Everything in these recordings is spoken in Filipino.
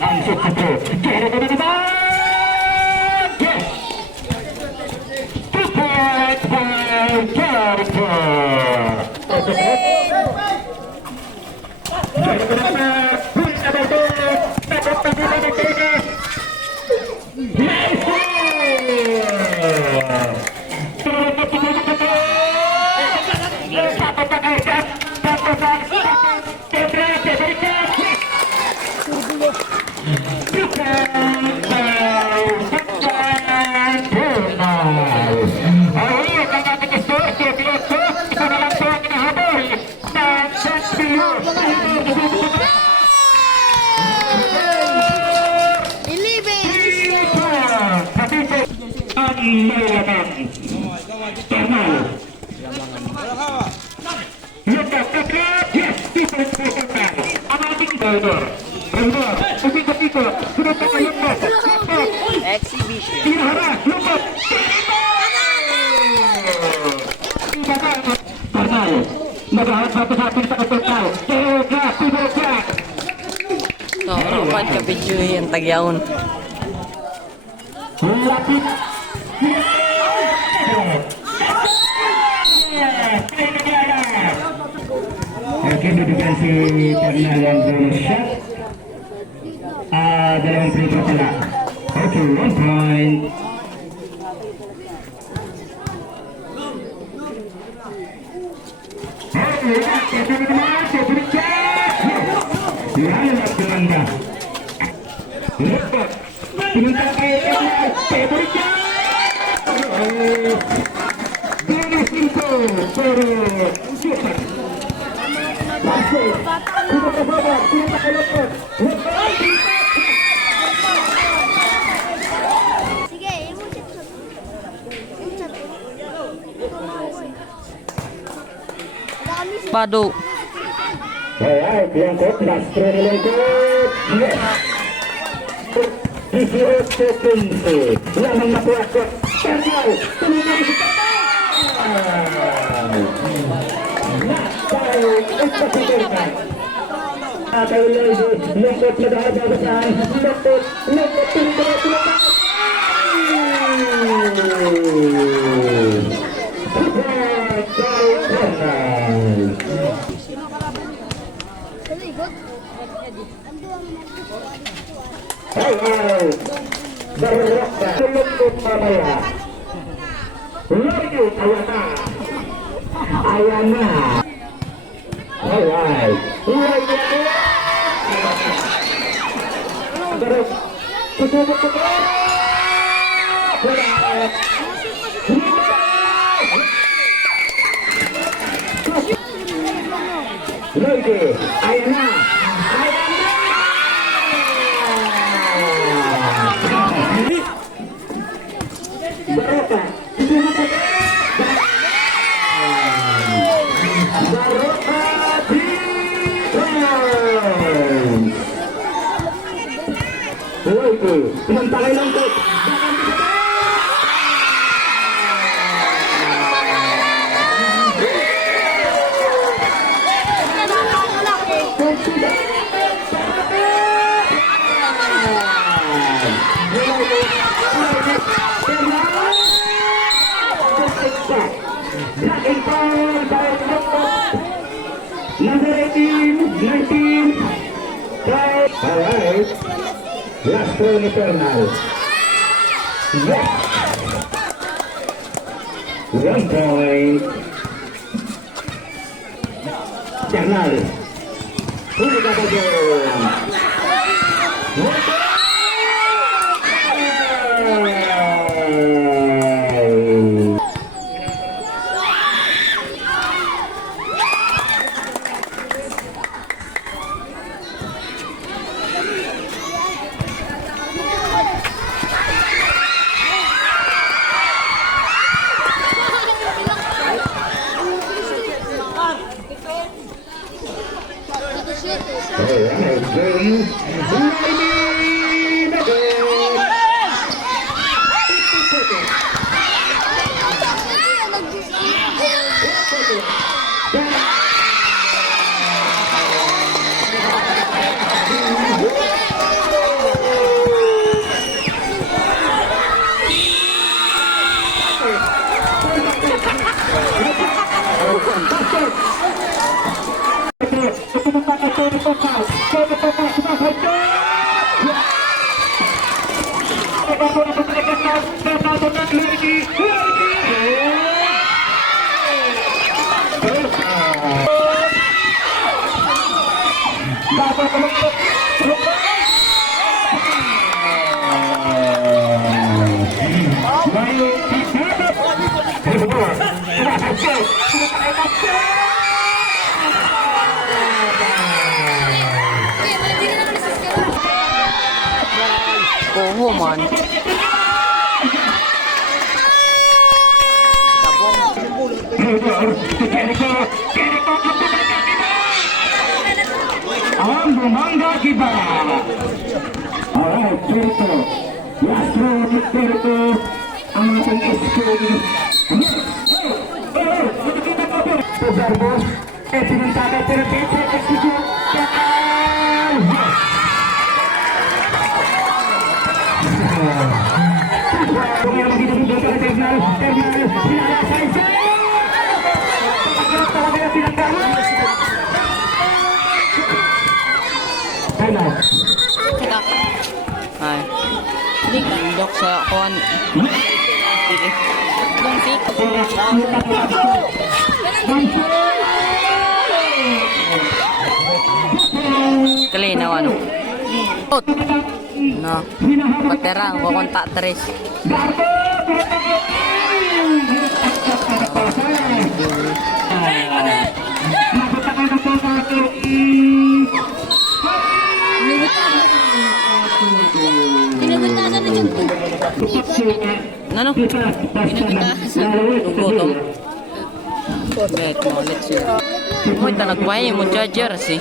ang sukupo. Kaya na naman! Yes! 2 points by Jericho! Jericho naman! Huli na ba ito? Nagpapagula ng tennis! Nice goal! Tulong na tulong na ito! Papapagayas! Papapagayas! Jericho! Exhibition. Roman ka video yung tagyaon. Oke, dudukan si Terna yang bonus shot. Dalam free throw pala. Oke, 1 point. Pado. Alright, yang kot Nastro Lengkot. Yes. 18-15. Lamang nakuha ko. Termal. Tumingin si Lengkot naghahababasan. Lengkot tumingin. Berroka seluput mamaya. Lanjut Ayana. Alright. Terus Ayana. Baroka Sementara lengkap. Number 18, 19, alright. Last throw Eternal. Yes. 1 point. Eternal. Huli kata gol. Alright, bago na pagkakit na tratado ng Lady. Bago kumukot. Kuho man. Ang bumangga kiba. Alright, Pirito. Yastro ni Pirito. Ang ating school. Nakikita ko po. Puzarbo. Pinuntada pero Pirito. Execute. Kung meron makita po doon sa Terminal. Sinakasay sa talaga sinakasay. Ano? Ay. Dok sa kuan. Sige. Bangtik. Kalinaw ano? Out. No. Paterang kukunta tres. Ano? Gutom. Wait, let's see. Uy, tanagpay mo charger si.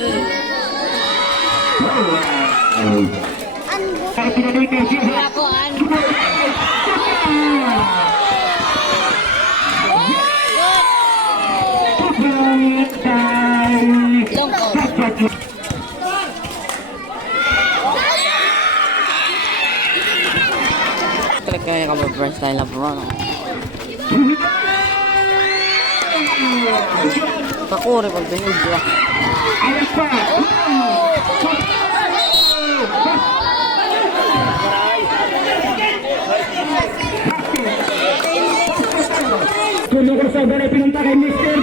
Kaya ka ba style na bro? Pakuri pag dinig ba? Kuno ko sa bare pinunta kay Mr.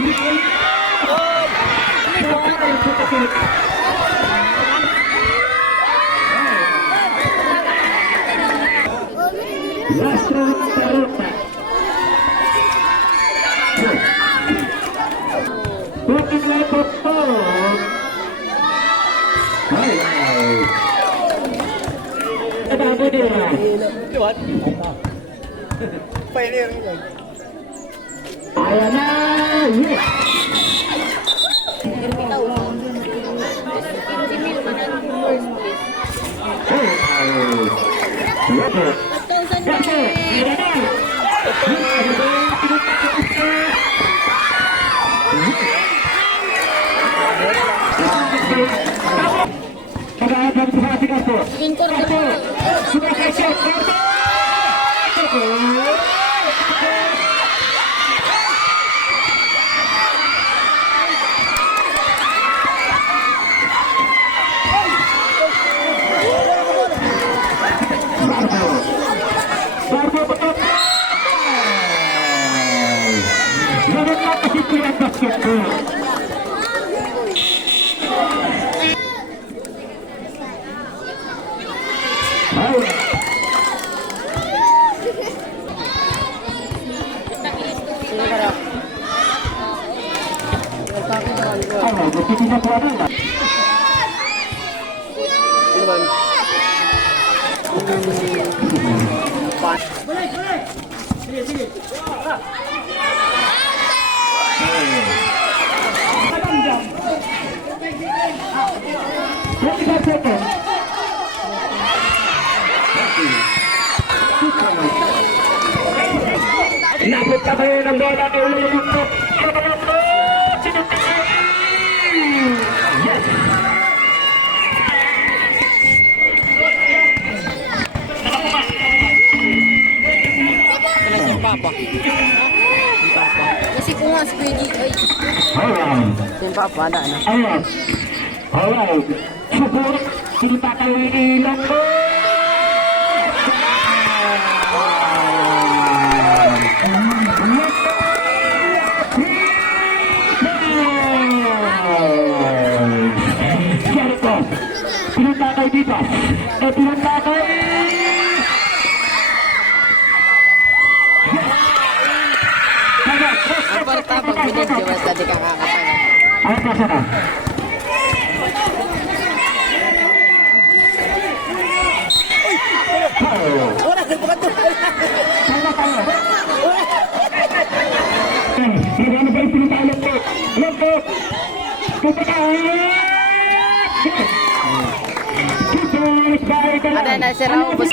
Yastro Tarota. Bukit na ito po. Ay. Ito din. Ayan na. Yes. Lapit ka kayo ng bola ng ulo ng mundo. Yes! Kaya si Papa. Kasi kung nga squidgy, ay. Alright. Si Papa, ada na. Alright. Alright. Subur. Hindi pa tayo inilang mo. May Ditas. E pinanda kay... Ang parta pag binidyo at tadi kakakatawa. Ang kasa na. Ano ba yung pinatalok ko? Longkot! Ada na sira ubos.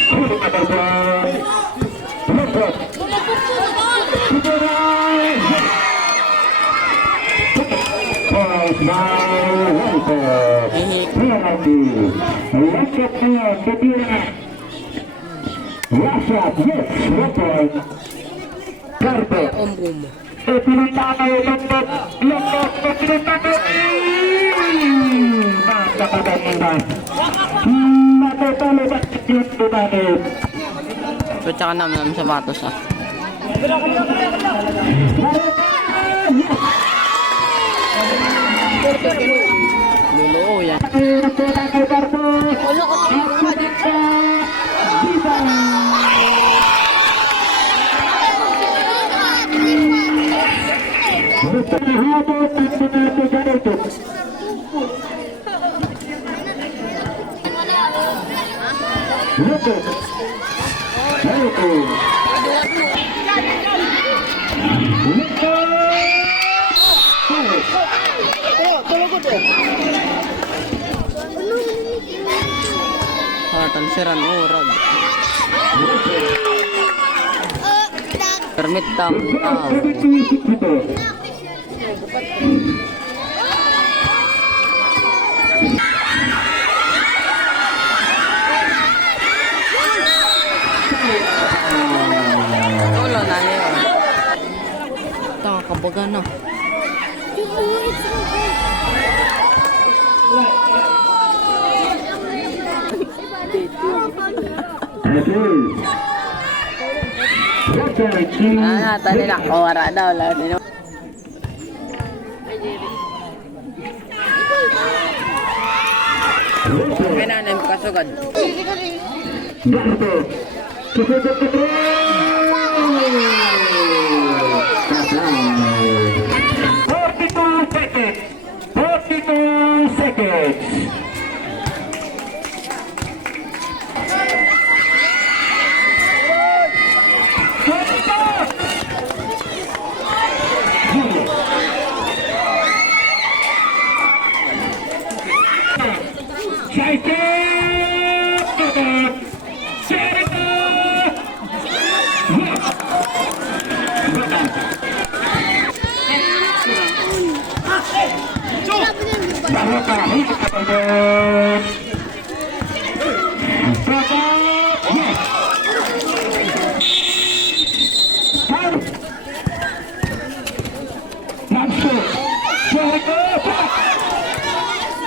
Longkot! Lasat, yes, Longkot! Karpet! Pinuntakay, longkot, pinuntakay. Nakakaganda. Matutalo ba yung tumanit? So, tsaka naman sa batos ah. Luloo yan. Tansiran urag. Permit tam. Tulo na niyo. Tanga kabaga na. Tadi nak wara daw lah. Kailangan mo kasugod.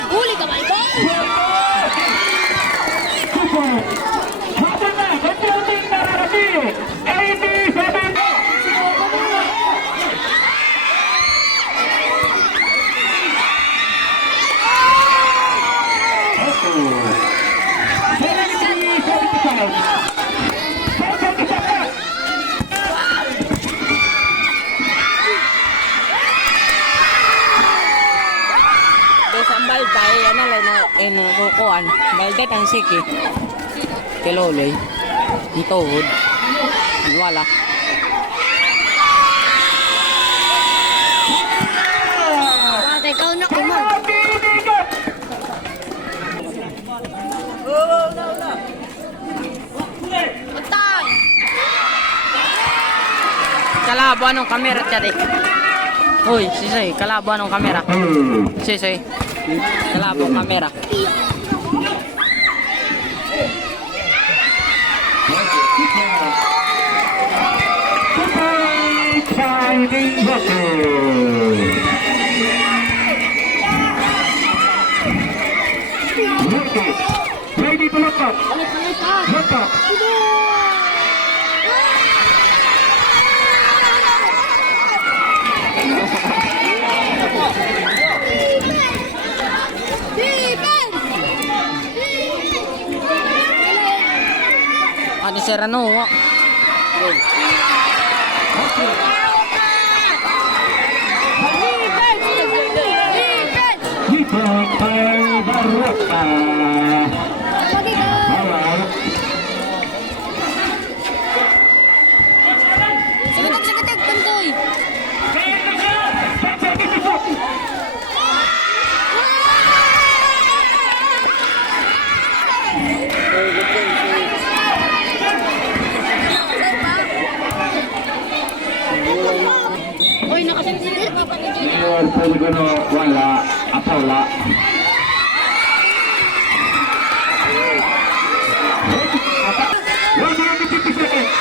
Huli ka ba ito? Sambal tayo, ano lang na kukuan. Baldat ang siki. Kiloloy. Ang tuhod. Wala. Bakit ikaw na kumang? Utay! Kalabo anong kamera tiyari? Uy, Sisoy, kalabo anong kamera? Sisoy, kalabo ang kamera. Ready to look up. Look up. Ano si Rano? Dito kay Barroca. Bawal. Sagatag, Tantoy. Oy, nakasensitive di pa ni Junior. Junior Poligono wala. Apawala. Wala na 50 seconds.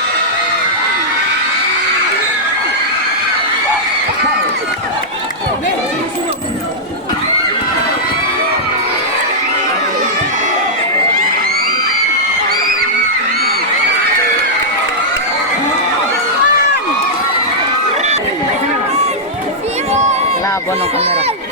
Labo ng kamera.